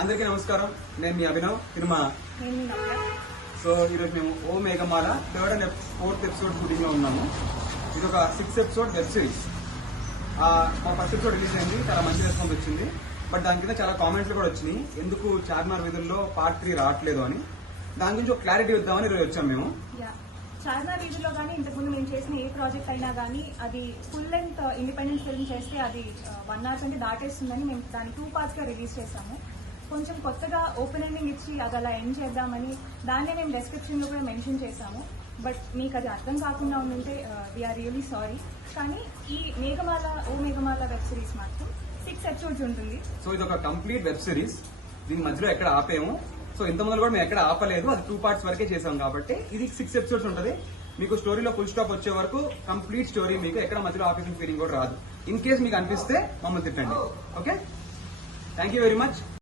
అందరికీ నమస్కారం. నేను మీ అభినవ్ సినిమా. సో ఈరోజు మేము ఓ Meghamala third and fourth episode shooting లో ఉన్నాము. ఇది ఒక 6 ఎపిసోడ్ వెబ్ సిరీస్. మా ఫస్ట్ ఎపిసోడ్ రిలీజ్ అయింది, చాలా మంచి రెస్పాన్స్ వచ్చింది. బట్ దాని కింద చాలా కామెంట్స్ కూడా వచ్చినాయి, ఎందుకు చార్మినార్ వీధుల్లో పార్ట్ 3 రావట్లేదు అని. దాని గురించి ఒక క్లారిటీ ఇద్దామని ఈరోజు వచ్చాము మేము. చార్మినార్ వీధిలో కానీ ఇంతకుముందు మేము చేసిన ఏ ప్రాజెక్ట్ అయినా కానీ అది ఫుల్ లెంత్ ఇండిపెండెంట్ ఫిల్మ్ చేస్తే అది 1 hour కంటే దాటేస్తుందని మేము దాన్ని 2 parts గా రిలీజ్ చేశాము. కొంచెం కొత్తగా ఓపెన్ ఎండింగ్ ఇచ్చి అది అలా ఎండ్ చేద్దామని దాన్నే మేము డెస్క్రిప్షన్ లో కూడా మెన్షన్ చేశాము. బట్ మీకు అది అర్థం కాకుండా ఉంటే వీఆర్ రియలీ సారీ. కానీ ఈ ఓ మేఘమాల వెబ్ సిరీస్ మాత్రం 6 episodes ఉంటుంది. సో ఇది ఒక కంప్లీట్ వెబ్ సిరీస్. దీని మధ్యలో ఎక్కడ ఆపేము. సో ఇంత మొదలు కూడా మేము ఎక్కడ ఆపలేదు, అది 2 parts వరకే చేసాం కాబట్టి ఇది 6 episodes ఉంటుంది. మీకు స్టోరీలో ఫుల్ స్టాప్ వచ్చే వరకు కంప్లీట్ స్టోరీ, మీకు ఎక్కడ మధ్యలో ఆపేసిన ఫీలింగ్ కూడా రాదు. ఇన్ కేస్ మీకు అనిపిస్తే మమ్మల్ని తిట్టండి. Okay, thank you very much.